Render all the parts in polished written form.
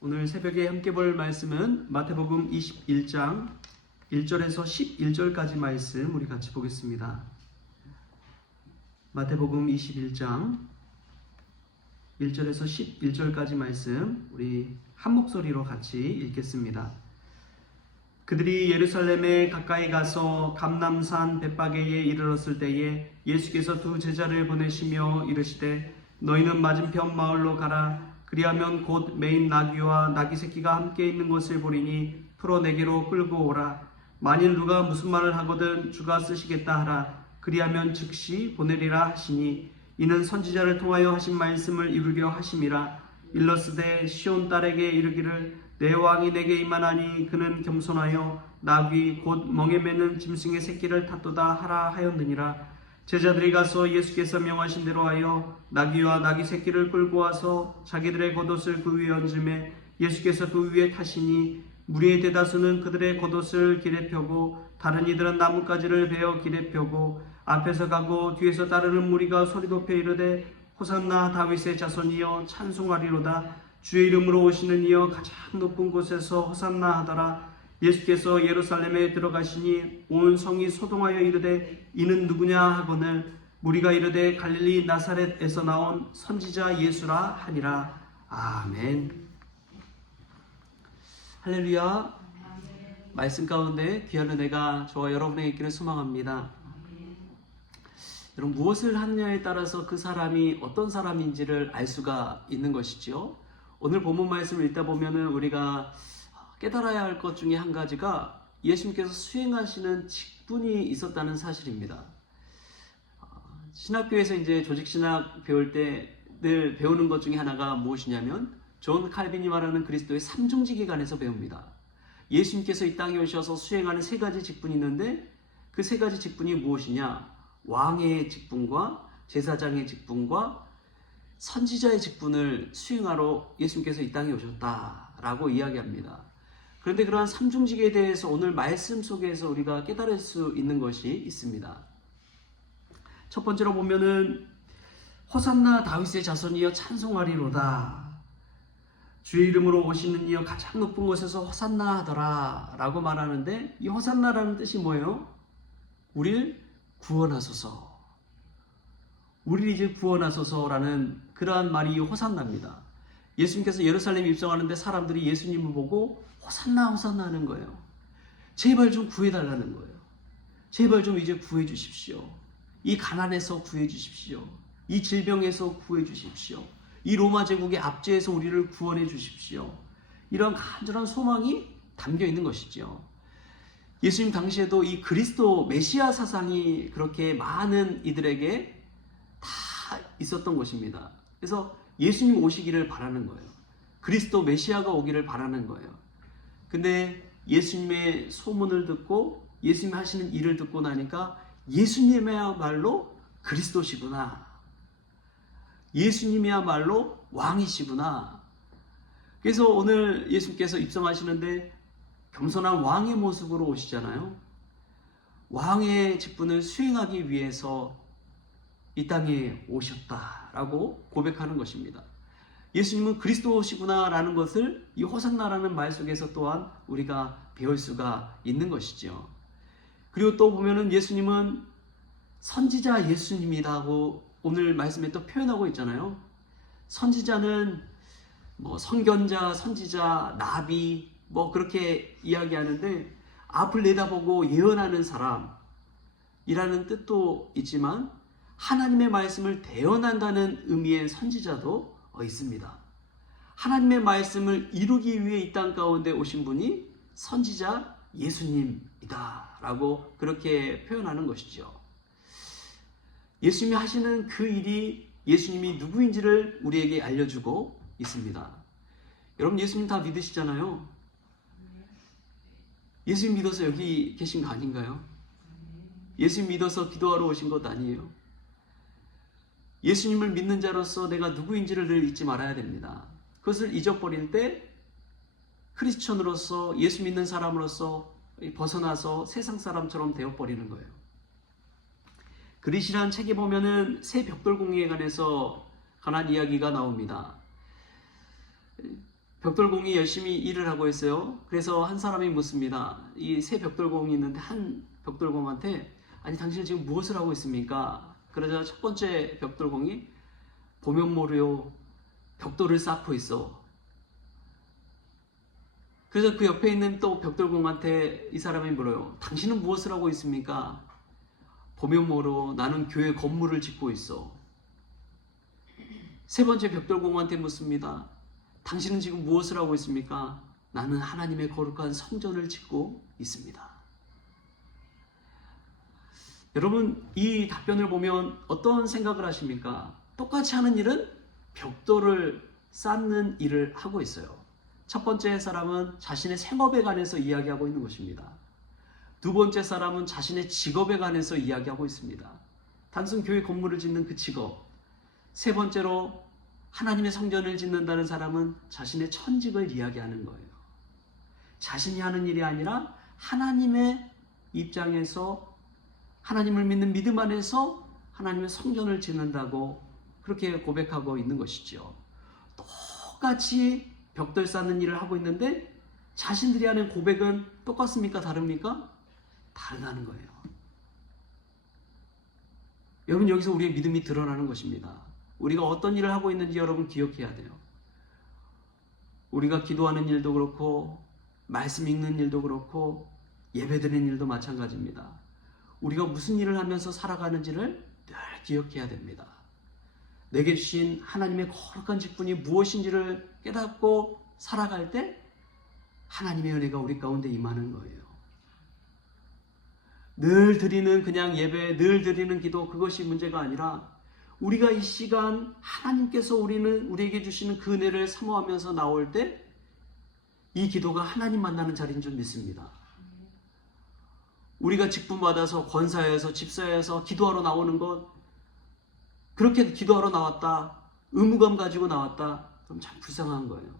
오늘 새벽에 함께 볼 말씀은 마태복음 21장 1절에서 11절까지 말씀 우리 같이 보겠습니다. 마태복음 21장 1절에서 11절까지 말씀 우리 한 목소리로 같이 읽겠습니다. 그들이 예루살렘에 가까이 가서 감람산 벳바게에 이르렀을 때에 예수께서 두 제자를 보내시며 이르시되 너희는 맞은편 마을로 가라. 그리하면 곧 매인 나귀와 나귀 새끼가 함께 있는 것을 보리니 풀어 내게로 끌고 오라. 만일 누가 무슨 말을 하거든 주가 쓰시겠다 하라. 그리하면 즉시 보내리라 하시니 이는 선지자를 통하여 하신 말씀을 이루려 하심이라. 일러스되 시온 딸에게 이르기를 내 왕이 내게 임하나니 그는 겸손하여 나귀 곧 멍에 매는 짐승의 새끼를 탔도다 하라 하였느니라. 제자들이 가서 예수께서 명하신 대로 하여 나귀와 나귀 새끼를 끌고 와서 자기들의 겉옷을 그 위에 얹음에 예수께서 그 위에 타시니 무리의 대다수는 그들의 겉옷을 길에 펴고 다른 이들은 나뭇가지를 베어 길에 펴고 앞에서 가고 뒤에서 따르는 무리가 소리 높여 이르되 호산나 다윗의 자손이여 찬송하리로다. 주의 이름으로 오시는 이여 가장 높은 곳에서 호산나 하더라. 예수께서 예루살렘에 들어가시니 온 성이 소동하여 이르되 이는 누구냐 하거늘 무리가 이르되 갈릴리 나사렛에서 나온 선지자 예수라 하니라. 아멘. 할렐루야. 말씀 가운데 귀한 은혜가 저와 여러분에게 있기를 소망합니다. 여러분, 무엇을 하느냐에 따라서 그 사람이 어떤 사람인지를 알 수가 있는 것이죠. 오늘 본문 말씀을 읽다 보면은 우리가 깨달아야 할 것 중에 한 가지가 예수님께서 수행하시는 직분이 있었다는 사실입니다. 신학교에서 이제 조직신학 배울 때 늘 배우는 것 중에 하나가 무엇이냐면 존 칼빈이 말하는 그리스도의 삼중직에 관해서 배웁니다. 예수님께서 이 땅에 오셔서 수행하는 세 가지 직분이 있는데 그 세 가지 직분이 무엇이냐? 왕의 직분과 제사장의 직분과 선지자의 직분을 수행하러 예수님께서 이 땅에 오셨다라고 이야기합니다. 그런데 그러한 삼중직에 대해서 오늘 말씀 속에서 우리가 깨달을 수 있는 것이 있습니다. 첫 번째로 보면은 호산나 다윗의 자손이여 찬송하리로다. 주의 이름으로 오시는 이여 가장 높은 곳에서 호산나 하더라 라고 말하는데 이 호산나라는 뜻이 뭐예요? 우리를 구원하소서. 우리를 이제 구원하소서라는 그러한 말이 호산나입니다. 예수님께서 예루살렘에 입성하는데 사람들이 예수님을 보고 호산나 호산나 하는 거예요. 제발 좀 구해달라는 거예요. 제발 좀 이제 구해 주십시오. 이 가난에서 구해 주십시오. 이 질병에서 구해 주십시오. 이 로마 제국의 압제에서 우리를 구원해 주십시오. 이런 간절한 소망이 담겨 있는 것이죠. 예수님 당시에도 이 그리스도 메시아 사상이 그렇게 많은 이들에게 다 있었던 것입니다. 그래서 예수님 오시기를 바라는 거예요. 그리스도 메시아가 오기를 바라는 거예요. 근데 예수님의 소문을 듣고 예수님 하시는 일을 듣고 나니까 예수님이야말로 그리스도시구나. 예수님이야말로 왕이시구나. 그래서 오늘 예수님께서 입성하시는데 겸손한 왕의 모습으로 오시잖아요. 왕의 직분을 수행하기 위해서 이 땅에 오셨다라고 고백하는 것입니다. 예수님은 그리스도시구나라는 것을 이 호산나라는 말 속에서 또한 우리가 배울 수가 있는 것이죠. 그리고 또 보면은 예수님은 선지자 예수님이라고 오늘 말씀에 또 표현하고 있잖아요. 선지자는 뭐 선견자, 선지자, 나비 뭐 그렇게 이야기하는데 앞을 내다보고 예언하는 사람이라는 뜻도 있지만 하나님의 말씀을 대언한다는 의미의 선지자도 있습니다. 하나님의 말씀을 이루기 위해 이 땅 가운데 오신 분이 선지자 예수님이다 라고 그렇게 표현하는 것이죠. 예수님이 하시는 그 일이 예수님이 누구인지를 우리에게 알려주고 있습니다. 여러분, 예수님 다 믿으시잖아요. 예수님 믿어서 여기 계신 거 아닌가요? 예수님 믿어서 기도하러 오신 것 아니에요? 예수님을 믿는 자로서 내가 누구인지를 늘 잊지 말아야 됩니다. 그것을 잊어버릴 때 크리스천으로서 예수 믿는 사람으로서 벗어나서 세상 사람처럼 되어버리는 거예요. 그릿이라는 책에 보면은 새 벽돌공예에 관해서 관한 이야기가 나옵니다. 벽돌공이 열심히 일을 하고 있어요. 그래서 한 사람이 묻습니다. 이 세 벽돌공이 있는데 한 벽돌공한테 아니 당신은 지금 무엇을 하고 있습니까? 그러자 첫 번째 벽돌공이 보면 모르요 벽돌을 쌓고 있어. 그래서 그 옆에 있는 또 벽돌공한테 이 사람이 물어요. 당신은 무엇을 하고 있습니까? 보면 모르 나는 교회 건물을 짓고 있어. 세 번째 벽돌공한테 묻습니다. 당신은 지금 무엇을 하고 있습니까? 나는 하나님의 거룩한 성전을 짓고 있습니다. 여러분 이 답변을 보면 어떤 생각을 하십니까? 똑같이 하는 일은 벽돌을 쌓는 일을 하고 있어요. 첫 번째 사람은 자신의 생업에 관해서 이야기하고 있는 것입니다. 두 번째 사람은 자신의 직업에 관해서 이야기하고 있습니다. 단순 교회 건물을 짓는 그 직업. 세 번째로 하나님의 성전을 짓는다는 사람은 자신의 천직을 이야기하는 거예요. 자신이 하는 일이 아니라 하나님의 입장에서 하나님을 믿는 믿음 안에서 하나님의 성전을 짓는다고 그렇게 고백하고 있는 것이죠. 똑같이 벽돌 쌓는 일을 하고 있는데 자신들이 하는 고백은 똑같습니까? 다릅니까? 다르다는 거예요. 여러분 여기서 우리의 믿음이 드러나는 것입니다. 우리가 어떤 일을 하고 있는지 여러분 기억해야 돼요. 우리가 기도하는 일도 그렇고 말씀 읽는 일도 그렇고 예배드리는 일도 마찬가지입니다. 우리가 무슨 일을 하면서 살아가는지를 늘 기억해야 됩니다. 내게 주신 하나님의 거룩한 직분이 무엇인지를 깨닫고 살아갈 때 하나님의 은혜가 우리 가운데 임하는 거예요. 늘 드리는 그냥 예배, 늘 드리는 기도 그것이 문제가 아니라 우리가 이 시간 하나님께서 우리에게 주시는 그 은혜를 사모하면서 나올 때 이 기도가 하나님 만나는 자리인 줄 믿습니다. 우리가 직분 받아서 권사에서 집사에서 기도하러 나오는 것 그렇게 기도하러 나왔다 의무감 가지고 나왔다 그럼 참 불쌍한 거예요.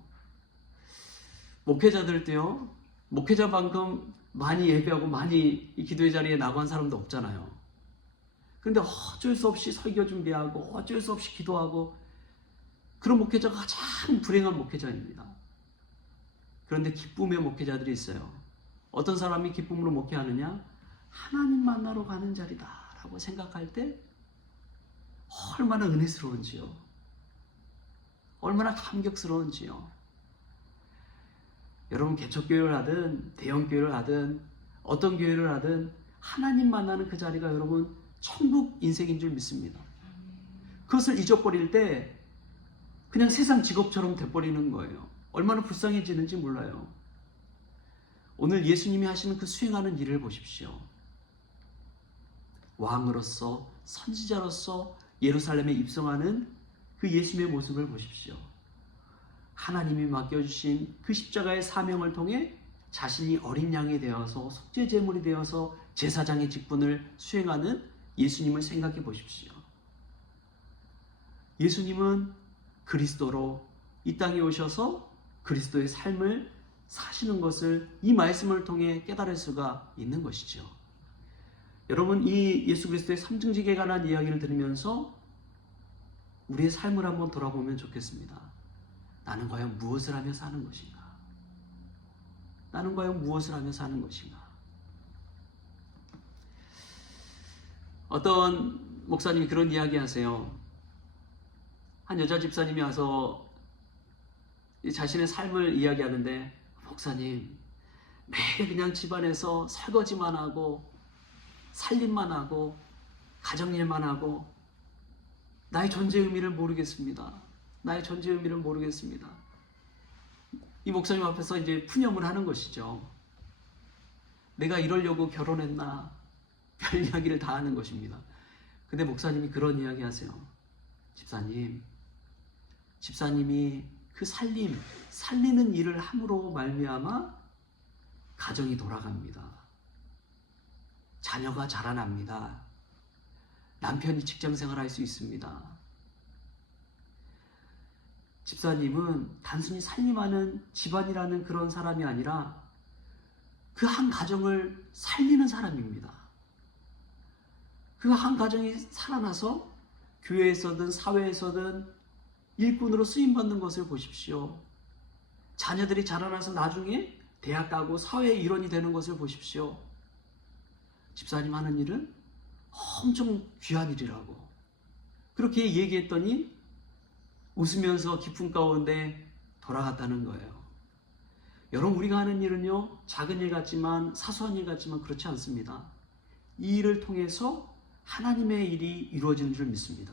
목회자들도요 목회자만큼 많이 예배하고 많이 이 기도의 자리에 나간 사람도 없잖아요. 그런데 어쩔 수 없이 설교 준비하고 어쩔 수 없이 기도하고 그런 목회자가 가장 불행한 목회자입니다. 그런데 기쁨의 목회자들이 있어요. 어떤 사람이 기쁨으로 목회하느냐? 하나님 만나러 가는 자리다 라고 생각할 때 얼마나 은혜스러운지요. 얼마나 감격스러운지요. 여러분 개척교회를 하든 대형교회를 하든 어떤 교회를 하든 하나님 만나는 그 자리가 여러분 천국 인생인 줄 믿습니다. 그것을 잊어버릴 때 그냥 세상 직업처럼 돼버리는 거예요. 얼마나 불쌍해지는지 몰라요. 오늘 예수님이 하시는 그 수행하는 일을 보십시오. 왕으로서 선지자로서 예루살렘에 입성하는 그 예수님의 모습을 보십시오. 하나님이 맡겨주신 그 십자가의 사명을 통해 자신이 어린 양이 되어서 속죄 제물이 되어서 제사장의 직분을 수행하는 예수님을 생각해 보십시오. 예수님은 그리스도로 이 땅에 오셔서 그리스도의 삶을 사시는 것을 이 말씀을 통해 깨달을 수가 있는 것이죠. 여러분 이 예수 그리스도의 삼중직에 관한 이야기를 들으면서 우리의 삶을 한번 돌아보면 좋겠습니다. 나는 과연 무엇을 하며 사는 것인가? 나는 과연 무엇을 하며 사는 것인가? 어떤 목사님이 그런 이야기 하세요. 한 여자 집사님이 와서 자신의 삶을 이야기하는데 목사님 매일 그냥 집안에서 설거지만 하고 살림만 하고 가정일만 하고 나의 존재의 의미를 모르겠습니다. 나의 존재의 의미를 모르겠습니다. 이 목사님 앞에서 이제 푸념을 하는 것이죠. 내가 이러려고 결혼했나? 별 이야기를 다 하는 것입니다. 근데 목사님이 그런 이야기 하세요. 집사님이 그 살리는 일을 함으로 말미암아 가정이 돌아갑니다. 자녀가 자라납니다. 남편이 직장생활 할 수 있습니다. 집사님은 단순히 살림하는 집안이라는 그런 사람이 아니라 그 한 가정을 살리는 사람입니다. 그 한 가정이 살아나서 교회에서든 사회에서든 일꾼으로 쓰임받는 것을 보십시오. 자녀들이 자라나서 나중에 대학 가고 사회의 일원이 되는 것을 보십시오. 집사님 하는 일은 엄청 귀한 일이라고 그렇게 얘기했더니 웃으면서 기쁨 가운데 돌아갔다는 거예요. 여러분, 우리가 하는 일은요, 작은 일 같지만, 사소한 일 같지만 그렇지 않습니다. 이 일을 통해서 하나님의 일이 이루어지는 줄 믿습니다.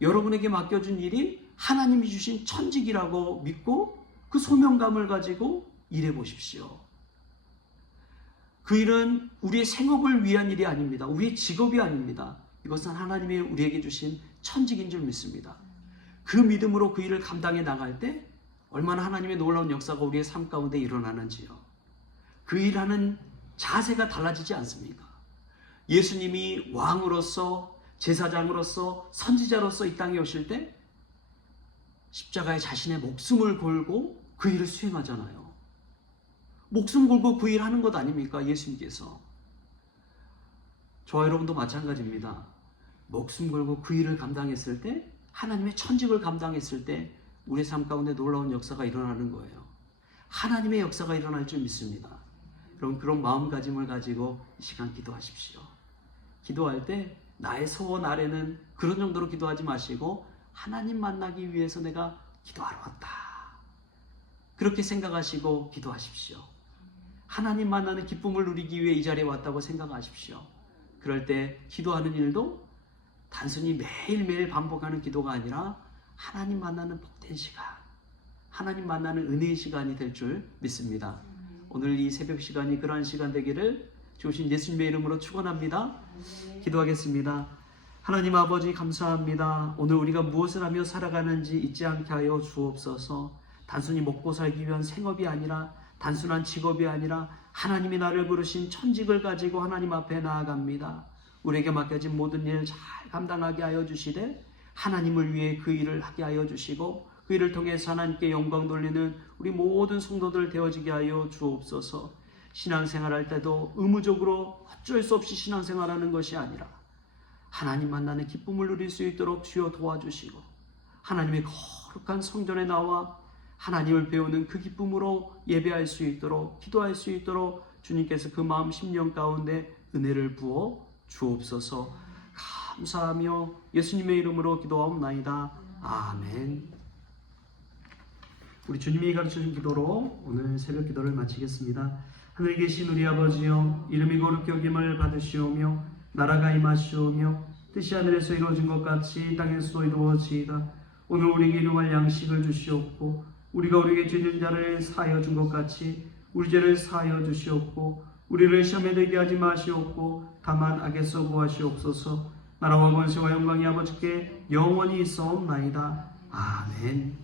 여러분에게 맡겨준 일이 하나님이 주신 천직이라고 믿고 그 소명감을 가지고 일해 보십시오. 그 일은 우리의 생업을 위한 일이 아닙니다. 우리의 직업이 아닙니다. 이것은 하나님이 우리에게 주신 천직인 줄 믿습니다. 그 믿음으로 그 일을 감당해 나갈 때 얼마나 하나님의 놀라운 역사가 우리의 삶 가운데 일어나는지요. 그 일하는 자세가 달라지지 않습니까? 예수님이 왕으로서, 제사장으로서, 선지자로서 이 땅에 오실 때 십자가에 자신의 목숨을 걸고 그 일을 수행하잖아요. 목숨 걸고 그 일 하는 것 아닙니까? 예수님께서. 저와 여러분도 마찬가지입니다. 목숨 걸고 그 일을 감당했을 때, 하나님의 천직을 감당했을 때 우리의 삶 가운데 놀라운 역사가 일어나는 거예요. 하나님의 역사가 일어날 줄 믿습니다. 여러분, 그런 마음가짐을 가지고 이 시간 기도하십시오. 기도할 때 나의 소원 아래는 그런 정도로 기도하지 마시고 하나님 만나기 위해서 내가 기도하러 왔다, 그렇게 생각하시고 기도하십시오. 하나님 만나는 기쁨을 누리기 위해 이 자리에 왔다고 생각하십시오. 그럴 때 기도하는 일도 단순히 매일매일 반복하는 기도가 아니라 하나님 만나는 복된 시간, 하나님 만나는 은혜의 시간이 될 줄 믿습니다. 오늘 이 새벽 시간이 그러한 시간 되기를 주신 예수님의 이름으로 축원합니다. 기도하겠습니다. 하나님 아버지, 감사합니다. 오늘 우리가 무엇을 하며 살아가는지 잊지 않게 하여 주옵소서. 단순히 먹고 살기 위한 생업이 아니라, 단순한 직업이 아니라 하나님이 나를 부르신 천직을 가지고 하나님 앞에 나아갑니다. 우리에게 맡겨진 모든 일 잘 감당하게 하여 주시되 하나님을 위해 그 일을 하게 하여 주시고 그 일을 통해서 하나님께 영광 돌리는 우리 모든 성도들 되어지게 하여 주옵소서. 신앙생활할 때도 의무적으로 어쩔 수 없이 신앙생활하는 것이 아니라 하나님 만나는 기쁨을 누릴 수 있도록 주여 도와주시고 하나님의 거룩한 성전에 나와 하나님을 배우는 그 기쁨으로 예배할 수 있도록, 기도할 수 있도록 주님께서 그 마음 심령 가운데 은혜를 부어 주옵소서. 감사하며 예수님의 이름으로 기도하옵나이다. 아멘. 우리 주님이 가르쳐준 기도로 오늘 새벽 기도를 마치겠습니다. 하늘에 계신 우리 아버지여, 이름이 거룩히 여김을 받으시오며 나라가 임하시오며 뜻이 하늘에서 이루어진 것 같이 땅에서도 이루어지이다. 오늘 우리에게 일용할 양식을 주시옵고 우리가 우리에게 죄진 자를 사하여 준 것 같이 우리 죄를 사하여 주시옵고 우리를 시험에 들게 하지 마시옵고 다만 악에서 구하시옵소서. 나라와 권세와 영광이 아버지께 영원히 있사옵나이다. 아멘.